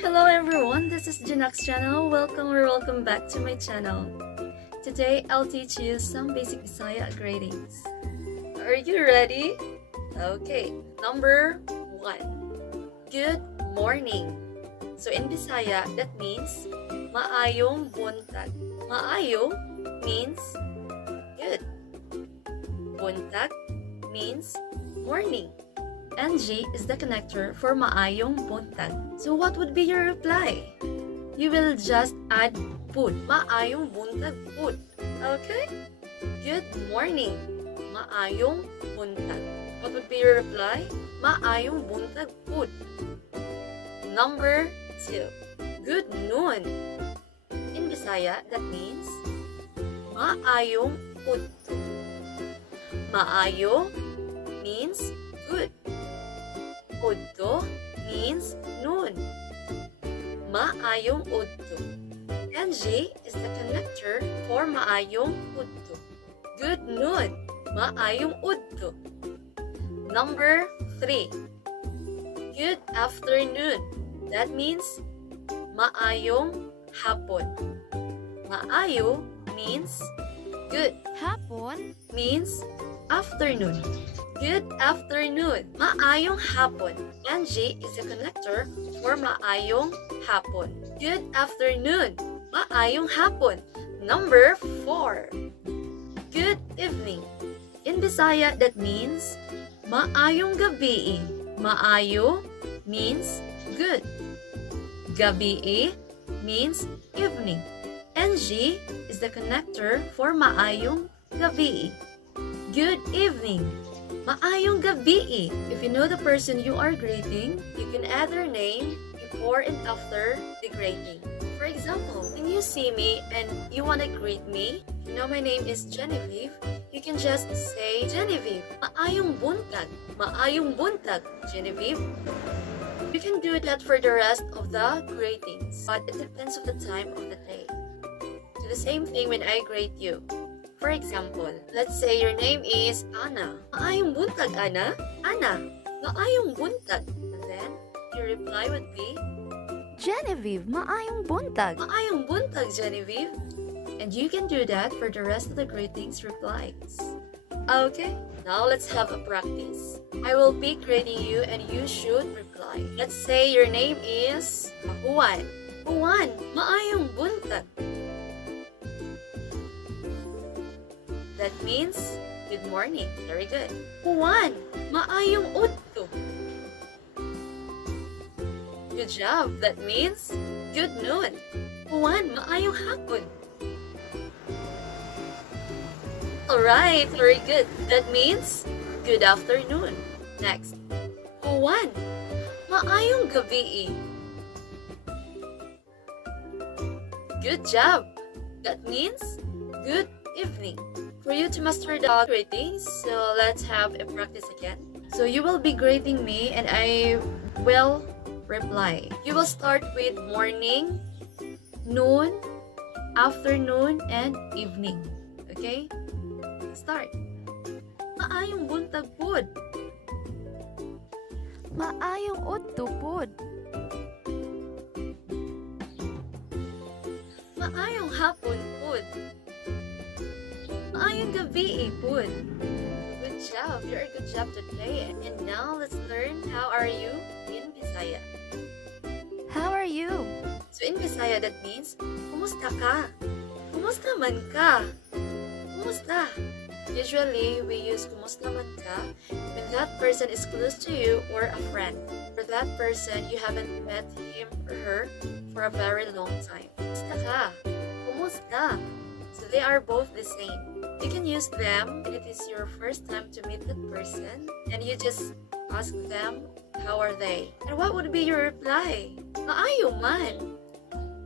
Hello everyone, this is Jinax channel. Welcome back to my channel. Today I'll teach you some basic Bisaya greetings. Are you ready? Okay, number 1. Good morning. So in Bisaya, that means maayong buntag. Maayo means good. Buntag means morning. NG is the connector for maayong buntag. So what would be your reply? You will just add pud. Maayong buntag pud. Okay? Good morning. Maayong buntag. What would be your reply? Maayong buntag pud. Number 2. Good noon. In Bisaya, that means maayong udto. Maayo means good. Udto means noon. Maayong udto. NG is the connector for maayong udto. Good noon. Maayong udto. Number 3. Good afternoon. That means maayong hapon. Maayo means good. Hapon? Means afternoon. Good afternoon. Maayong hapon. NG is a connector for maayong hapon. Good afternoon. Maayong hapon. Number 4. Good evening. In Bisaya, that means maayong gabi. Maayo means good. Gabi means evening. NG is the connector for maayong gabi. Good evening. Maayong gabi. If you know the person you are greeting, you can add their name before and after the greeting. For example, when you see me and you want to greet me, you know my name is Genevieve, you can just say Genevieve. Maayong buntag. Maayong buntag, Genevieve. You can do that for the rest of the greetings, but it depends on the time of the day. Do the same thing when I greet you. For example, let's say your name is Anna. Maayong buntag, Anna. Anna, maayong buntag. And then, your reply would be, Genevieve, maayong buntag. maayong buntag, Genevieve. And you can do that for the rest of the greetings replies. Okay, now let's have a practice. I will be greeting you and you should reply. Let's say your name is Juan. Juan, maayong buntag. That means, good morning. Very good. Juan, maayong udto. Good job. That means, good noon. Juan, maayong hapon. Alright, very good. That means, good afternoon. Next. Juan, maayong gabi. Good job. That means, good evening. For you to master the greetings, so let's have a practice again. So you will be greeting me and I will reply. You will start with morning, noon, afternoon, and evening. Okay? Start. Maayong buntag pod. Maayong udto pod. Maayong hapon pod. Maayong gabi pod. Good job. You're a good job today. And now let's learn how are you in Bisaya. How are you? So in Bisaya, that means, kumusta ka? Kumusta man ka? Kumusta? Usually, we use kumusta man ka when that person is close to you or a friend. For that person, you haven't met him or her for a very long time. Kumusta ka? Kumusta? So they are both the same. You can use them when it is your first time to meet that person and you just ask them, how are they? And what would be your reply? Maayo man.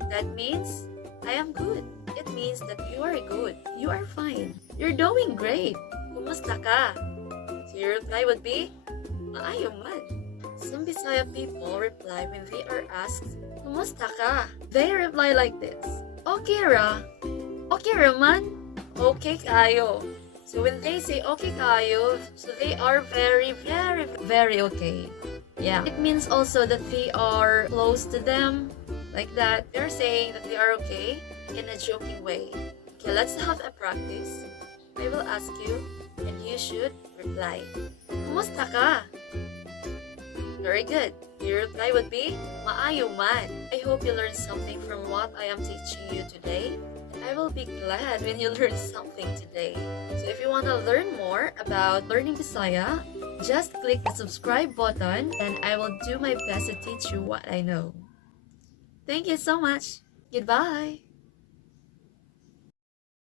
That means, I am good. It means that you are good. You are fine. You're doing great. Kumusta ka? So your reply would be, maayo man. Some Bisaya people reply when they are asked, kumusta ka? They reply like this, okay ra. Okay ra man. Okay kayo. So when they say okay kayo, so they are very, very, very okay. Yeah. It means also that they are close to them, like that. They're saying that they are okay in a joking way. Okay, let's have a practice. I will ask you, and you should reply. Kumusta ka? Very good. Your reply would be, Maayo man. I hope you learned something from what I am teaching you today. I will be glad when you learn something today. So if you want to learn more about learning Bisaya, just click the subscribe button and I will do my best to teach you what I know. Thank you so much. Goodbye.